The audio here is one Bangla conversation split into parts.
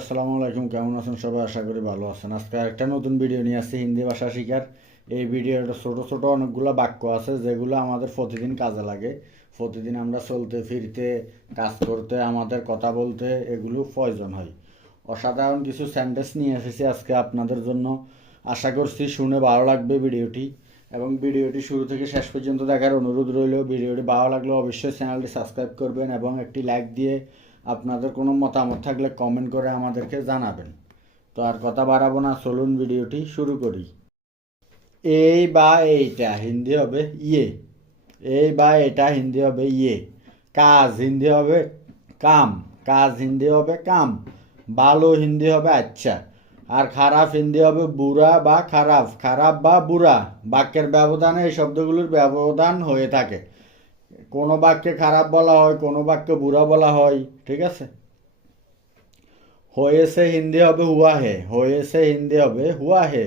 আসসালামু আলাইকুম, কেমন আছেন সবাই? আশা করি ভালো আছেন। আজকে একটা নতুন ভিডিও নিয়ে আসছি, হিন্দি ভাষা শিখার। এই ভিডিওটা ছোট ছোট অনেকগুলো বাক্য আছে, যেগুলো আমাদের প্রতিদিন কাজে লাগে। প্রতিদিন আমরা চলতে, ফিরতে, কাজ করতে, আমাদের কথা বলতে, এগুলো প্রয়োজন হয়। অসাধারণ কিছু সেন্টেন্স নিয়ে এসেছি আজকে আপনাদের জন্য। আশা করছি শুনে ভালো লাগবে ভিডিওটি। এবং ভিডিওটি শুরু থেকে শেষ পর্যন্ত দেখার অনুরোধ রইল, ভিডিওটি ভালো লাগলে অবশ্যই চ্যানেলটি সাবস্ক্রাইব করবেন এবং একটি লাইক দিয়ে আপনাদের কোনো মতামত থাকলে কমেন্ট করে আমাদেরকে জানাবেন। তো আর কথা বাড়াবো না চলুন ভিডিওটি শুরু করি। এই বা এইটা হিন্দি হবে ইয়ে। এই বা এটা হিন্দি হবে ইয়ে। কাজ হিন্দি হবে কাম। কাজ হিন্দি হবে কাম। ভালো হিন্দি হবে আচ্ছা। আর খারাপ হিন্দি হবে বুড়া বা খারাপ। খারাপ বা বুড়া। বাক্যের ব্যবধানে এই শব্দগুলোর ব্যবধান হয়ে থাকে। কোনো বাক্যে খারাপ বলা হয়, কোনো বাক্যে বুড়া বলা হয়, ঠিক আছে? হয়েছে হিন্দি হবে হুয়া হে হয়েছে হিন্দি হবে হুয়া হে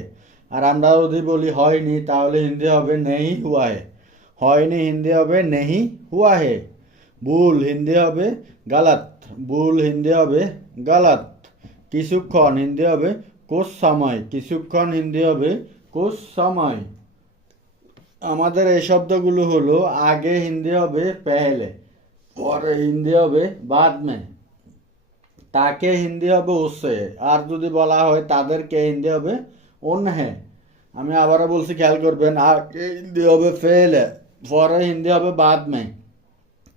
আর আমরা যদি বলি হয়নি, তাহলে হিন্দি হবে নেই হুয়া হে হয়নি হিন্দি হবে নেহি হুয়া হে ভুল, হিন্দি হবে গালাত। ভুল, হিন্দি হবে গালাত। কিছুক্ষণ হিন্দি হবে কোস সময়। কিছুক্ষণ হিন্দি হবে কোস সময়। আমাদের এই শব্দগুলো হলো আগে হিন্দি হবে, পেহেলে। পরে হিন্দি হবে বাদ মে তাকে হিন্দি হবে ওসে আর যদি বলা হয় তাদেরকে হিন্দি হবে অন্যহে আমি আবারও বলছি, খেয়াল করবেন, আগে হিন্দি হবে ফেলে, পরে হিন্দি হবে বাদ মে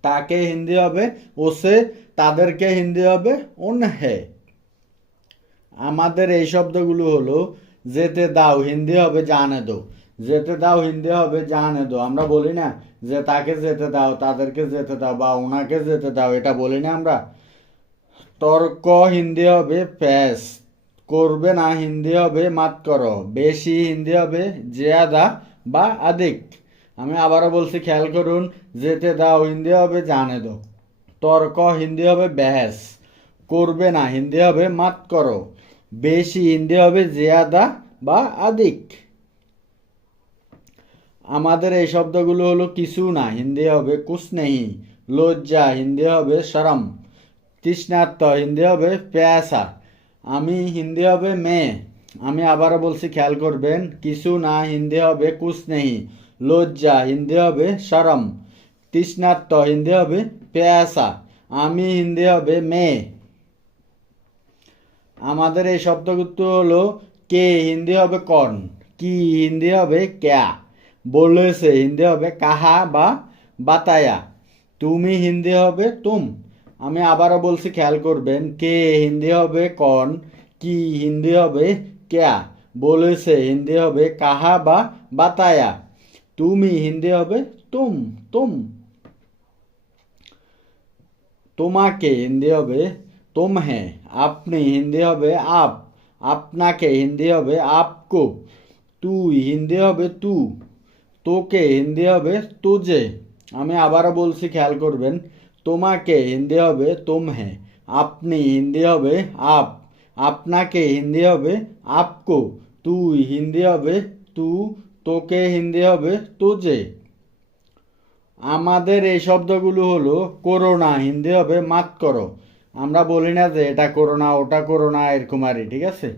তাকে হিন্দি হবে ওসে তাদেরকে হিন্দি হবে অন্যহে আমাদের এই শব্দগুলো হলো, যেতে দাও, হিন্দি হবে, জানে দো যেতে দাও, হিন্দি হবে জানে দো আমরা বলি না, যে তাকে যেতে দাও, তাদেরকে যেতে দাও বা ওনাকে যেতে দাও, এটা বলি না আমরা। তর্ক হিন্দি হবে প্যাস করবে না, হিন্দি হবে, মাত করো। বেশি হিন্দি হবে, জিয়াদা বা আদিক। আমি আবারও বলছি, খেয়াল করুন, যেতে দাও, হিন্দি হবে জানে দো তর্ক হিন্দি হবে ব্যাস করবে না, হিন্দি হবে, মাত করো। বেশি হিন্দি হবে, জিয়াদা বা আদিক। আমাদের এই শব্দগুলো হলো কিছু না হিন্দি হবে কুছ নেই লজ্জা হিন্দি হবে শরম তৃষ্ণার্ত হিন্দি হবে পেয়াসা আমি হিন্দি হবে মেয়ে আমি আবারও বলছি খেয়াল করবেন কিছু না হিন্দি হবে কুছ নেই লজ্জা হিন্দি হবে শরম তৃষ্ণার্ত হিন্দি হবে পেয়াসা আমি হিন্দি হবে মেয়ে আমাদের এই শব্দগুলো হলো কে হিন্দি হবে কর্ণ কি হিন্দি হবে ক্যা বলেছে হিন্দি হবে কাহা বা বাতায়া। তুমি হিন্দি হবে তুম। আমি আবারও বলছি, খেয়াল করবেন, কে হিন্দি হবে, কন, কি হিন্দি হবে, ক্যা? বলেছে হিন্দি হবে কাহা বা বাতায়া। তুমি হিন্দি হবে তুম তুম। তোমাকে হিন্দি হবে তুম হ্যাঁ আপনি হিন্দি হবে আপ। আপনাকে হিন্দি হবে আপকো। তুই হিন্দি হবে তু। তোকে হিন্দি হবে তুজে। আমি আবারও বলছি, খেয়াল করবেন, তোমাকে হিন্দি হবে তুম হ্যাঁ আপনি হিন্দি হবে আপ। আপনাকে হিন্দি হবে আপকো। তুই হিন্দি হবে তু, তোকে হিন্দি হবে তুজে। আমাদের এই শব্দগুলো হলো করোনা, হিন্দি হবে মাত করো। আমরা বলি না যে এটা করোনা, ওটা করোনা, এরকম আরই ঠিক আছে?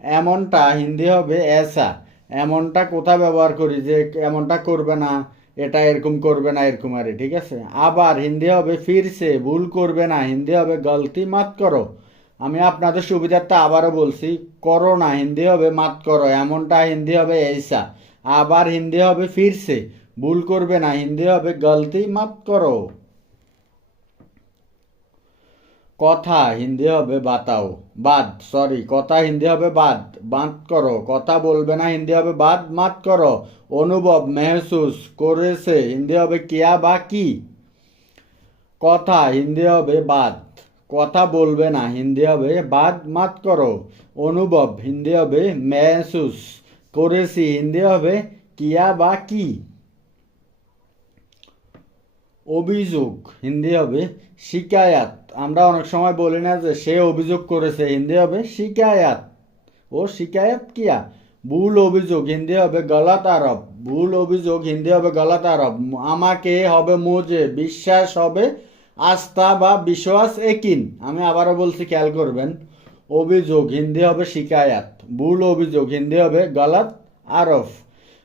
এমনটা হিন্দি হবে এসা। এমনটা কোথায় ব্যবহার করি যে এমনটা করবে না, এটা এরকম করবে না, এরকম আরই ঠিক আছে? আবার হিন্দি হবে ফিরছে, ভুল করবে না, হিন্দি হবে গলতি, মাত করো। আমি আপনাদের সুবিধার্থে আবারও বলছি, করো না, হিন্দি হবে মাত করো, এমনটা হিন্দি হবে এইসা। আবার হিন্দি হবে ফিরছে, ভুল করবে না, হিন্দি হবে গলতি, মাত করো। কথা হিন্দি হবে বাতাও, বাদ সরি কথা হিন্দি হবে বাদ বাদ করো, কথা বলবে না হিন্দি হবে বাদ, মাত করো, অনুভব, মেহসুস, করেছে, হিন্দি হবে কিয়া বা কি? কথা হিন্দি হবে বাদ, কথা বলবে না, হিন্দি হবে বাদ, মাত করো, অনুভব, হিন্দি হবে মেহসুস, করেছি, হিন্দি হবে কিয়া বা কি? অভিযোগ, হিন্দি হবে শিকায়াত। আমরা অনেক সময় বলি না যে সে অভিযোগ করেছে, হিন্দি হবে শিকায়াত। ও শিকায়াত কিয়া? ভুল অভিযোগ, হিন্দি হবে গলাত আরব ভুল অভিযোগ, হিন্দি হবে গলাত আরব আমাকে হবে মোজে, বিশ্বাস হবে আস্থা বা বিশ্বাস একিন। আমি আবারও বলছি, খেয়াল করবেন। অভিযোগ, হিন্দি হবে শিকায়াত। ভুল অভিযোগ, হিন্দি হবে গলাত আরফ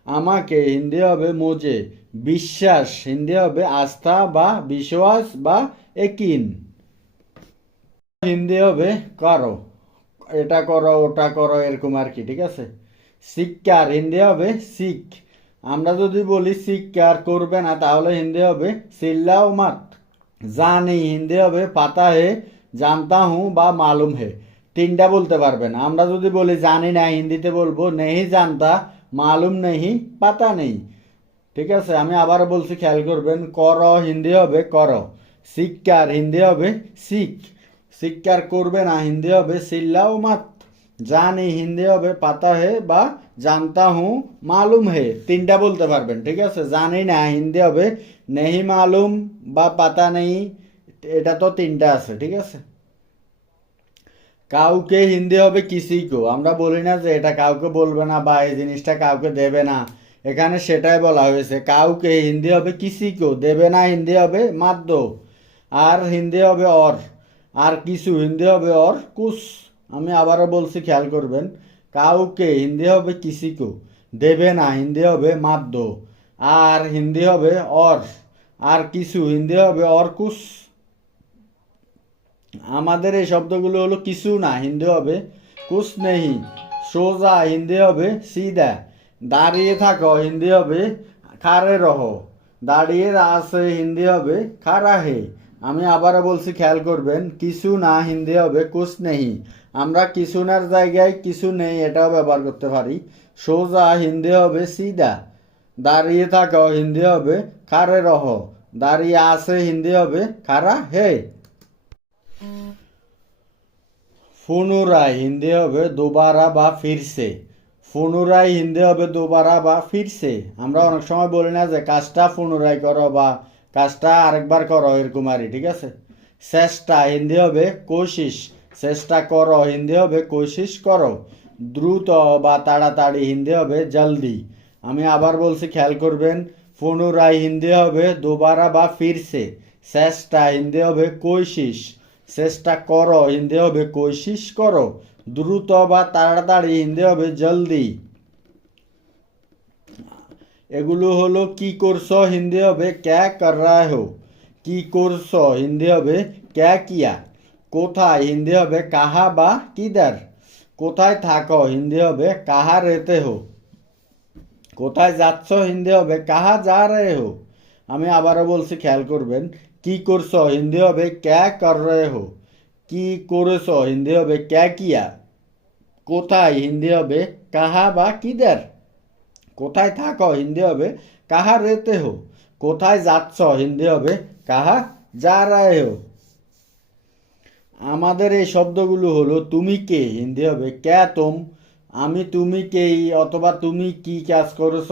আমাকে হিন্দি হবে মোজে বিশ্বাস, হিন্দি হবে আস্থা বা বিশ্বাস বা একিন। হিন্দি হবে করো, এটা করো, ওটা করো, এরকম আর কি, ঠিক আছে? শিক্ষার, হিন্দি হবে শিখ। আমরা যদি বলি শিক্ষার করবে না, তাহলে হিন্দি হবে সিল্লাও মাত। জানি, হিন্দি হবে পাতা হে, জানতা হুঁ বা মালুম হে। তিনটা বলতে পারবেন আমরা যদি বলি জানি না, হিন্দিতে বলব নেহি জানতা, মালুম নেই পাতা নেই। ঠিক আছে, আমি আবার বলছি খেয়াল করবেন, কর, হিন্দি হবে কর, শিক্ষার হিন্দি হবে শিখ, শিক্ষার করবে না, হিন্দি হবে সিল্লাও মাত, জানি হিন্দি হবে পাতা হে বা জানতা হুঁ, মালুম হে, তিনটা বলতে পারবেন, ঠিক আছে, জানি না, হিন্দি হবে নেহি মালুম বা পাতা নেই, এটা তো তিনটা আছে, ঠিক আছে। কাউকে হিন্দি হবে কিসিকো, আমরা বলি না যে এটা কাউকে বলবে না বা এই জিনিসটা কাউকে দেবে না এখানে সেটাই বলা হয়েছে কাউকে হিন্দি হবে কিসিকো দেবে না হিন্দি হবে মাদ্য আর হিন্দি হবে অর আর কিছু হিন্দি হবে অর কুস আমি আবারও বলছি খেয়াল করবেন কাউকে হিন্দি হবে কিসিকো দেবে না হিন্দি হবে মাদ্য আর হিন্দি হবে অর আর কিছু হিন্দি হবে অর কুস আমাদের এই শব্দগুলো হলো কিছু না হিন্দি হবে কুস নেহি সোজা হিন্দি হবে সিদা দাঁড়িয়ে থাকো, হিন্দি হবে খারে রহ। দাঁড়িয়ে আছে, হিন্দি হবে খারা হে আমি আবারও বলছি, খেয়াল করবেন, কিছু না, হিন্দি হবে কুস নেহি আমরা কিছু নার জায়গায় কিছু নেই, এটাও ব্যবহার করতে পারি। সোজা, হিন্দি হবে সিদা। দাঁড়িয়ে থাকো, হিন্দি হবে খারে রহ। দাঁড়িয়ে আছে, হিন্দি হবে খারা হে পুনরায় হিন্দি হবে দুবারা বা ফিরছে পুনরায় হিন্দি হবে দুবারা বা ফিরছে। আমরা অনেক সময় বলি না যে, কাজটা পুনরায় করো বা কাজটা আরেকবার করো এরকম আরই ঠিক আছে? চেষ্টা হিন্দি হবে কোশিস চেষ্টা করো হিন্দি হবে কোশিস করো। দ্রুত বা তাড়াতাড়ি হিন্দি হবে, জলদি। আমি আবার বলছি, খেয়াল করবেন, পুনরায় হিন্দি হবে, দুবারা বা ফিরছে। চেষ্টা হিন্দি হবে কোশিস চেষ্টা করো হিন্দি হবে কোশিস করো। দ্রুত বা তাড়াতাড়ি হিন্দি হবে, জলদি। এগুলো হলো, কি করছ হিন্দি হবে, ক্যা কর রাহে হো? কি করছ হিন্দি হবে, ক্যা কিয়া? কোথায় হিন্দি হবে, কাহা বা কিদার? কোথায় থাকো হিন্দি হবে, কাহা রেতে হো? কোথায় যাচ্ছ হিন্দি হবে, কাহা যা রে হো? আমি আবারও বলছি, খেয়াল করবেন। কি করছ হিন্দি হবে, ক্যা কর রে হো? কি করেছ? হিন্দি হবে ক্যা কিয়া কোথায় হিন্দি হবে? কাহা বা কিদার? কোথায় থাকো? হিন্দি হবে কাহা রেতে হো। কোথায় যাচ্ছ? হিন্দি হবে কাহা যা রায় হো। আমাদের এই শব্দগুলো হলো তুমি কে? হিন্দি হবে ক্যা তোম? আমি তুমি কেই? অথবা তুমি কি কাজ করেছ?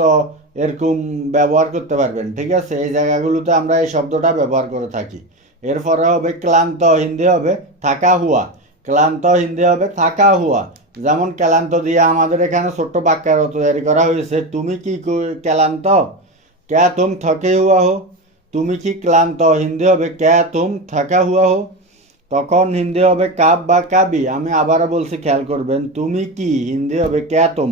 এরকম ব্যবহার করতে পারবেন। ঠিক আছে? এই জায়গাগুলোতে আমরা এই শব্দটা ব্যবহার করে থাকি। এরপরে হবে ক্লান্ত হিন্দি হবে থাকা হুয়া। ক্লান্ত হিন্দি হবে থাকা হুয়া। যেমন ক্লান্ত দিয়ে আমাদের এখানে ছোট্ট বাক্যার তৈরি করা হয়েছে, তুমি কি, ক্লান্ত? ক্যা তুম থকে হুয়া হো? তুমি কি ক্লান্ত? হিন্দি হবে, ক্যা তুম থাকা হুয়া হো? তখন হিন্দি হবে, কাব বা কাবি? আমি আবারও বলছি, খেয়াল করবেন, তুমি কি? হিন্দি হবে, ক্যা তুম?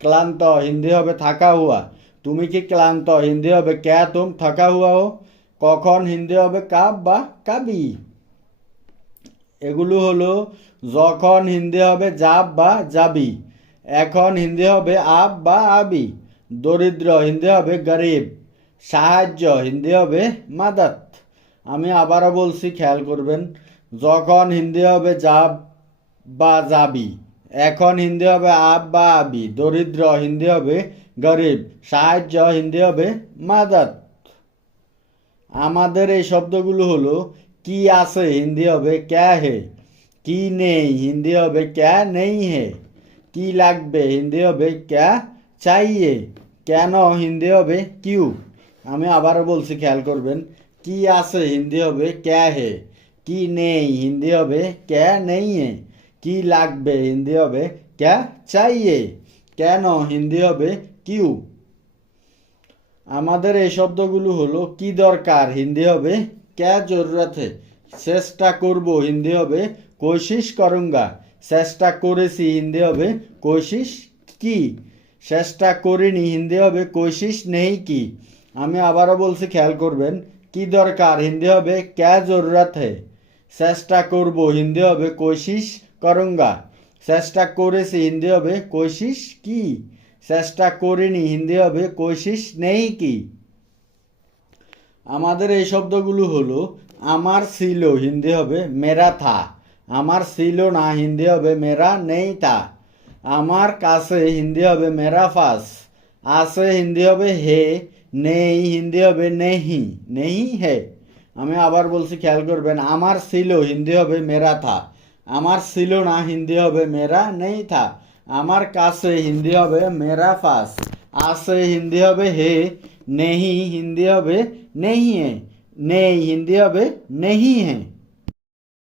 ক্লান্ত? হিন্দি হবে, থাকা হুয়া। তুমি কি ক্লান্ত? হিন্দি হবে, ক্যা তুম থাকা হুয়া হো? কখন হিন্দি হবে? কাব বা কাবি। এগুলো হলো যখন হিন্দি হবে যাব বা যাবি। এখন হিন্দি হবে আব বা আবি। দরিদ্র হিন্দি হবে গরিব। সাহায্য হিন্দি হবে মাদাত। আমি আবারও বলছি, খেয়াল করবেন, যখন হিন্দি হবে যাব বা যাবি, এখন হিন্দি হবে আব বা আবি। দরিদ্র হিন্দি হবে গরিব। সাহায্য হিন্দি হবে মাদাত। আমাদের এই শব্দগুলো হলো, কি আছে হিন্দি হবে? ক্যা হে? কি নেই হিন্দি হবে? ক্যা নেই হে? কি লাগবে হিন্দি হবে? ক্যা চাইয়ে? কেন হিন্দি হবে? কিউ? আমি আবারও বলছি, খেয়াল করবেন, কি আছে হিন্দি হবে? ক্যা হে? কি নেই হিন্দি হবে? ক্যা নেই হে? কি লাগবে হিন্দি হবে? ক্যা চাইয়ে? কেন হিন্দি হবে? কিউ? আমাদের এই শব্দগুলো হলো, কি দরকার? হিন্দি হবে, ক্যা জরুরত চেষ্টা করব হিন্দি হবে, কোশিশ করুঙ্গা। চেষ্টা করেছি হিন্দি হবে কোশিস কি? চেষ্টা করিনি হিন্দি হবে কোশিস নেই কি? আমি আবারও বলছি, খেয়াল করবেন, কি দরকার? হিন্দি হবে, ক্যা জরুরত হে? চেষ্টা করব হিন্দি হবে কোশিস করুঙ্গা। চেষ্টা করেছি হিন্দি হবে কোশিস কি? চেষ্টা করিনি, হিন্দি হবে, কোশিস নেই কি? আমাদের এই শব্দগুলো হলো, আমার ছিল, হিন্দি হবে, মেরা থা। আমার ছিল না, হিন্দি হবে, মেরা নেই তা। আমার কাছে হিন্দি হবে, মেরা ফাস। আছে, হিন্দি হবে, হে। নেই, হিন্দি হবে, নেহি। নেহি, হে। আমি আবার বলছি, খেয়াল করবেন, আমার ছিল, হিন্দি হবে, মেরা থা। আমার ছিল না, হিন্দি হবে, মেরা নেই থা। আমার কাছে হিন্দি হবে মেরা ফাস। আছে হিন্দি হবে হে, নেহি হিন্দি হবে নেহি হে, নেই হিন্দি হবে নেহি হ্যাঁ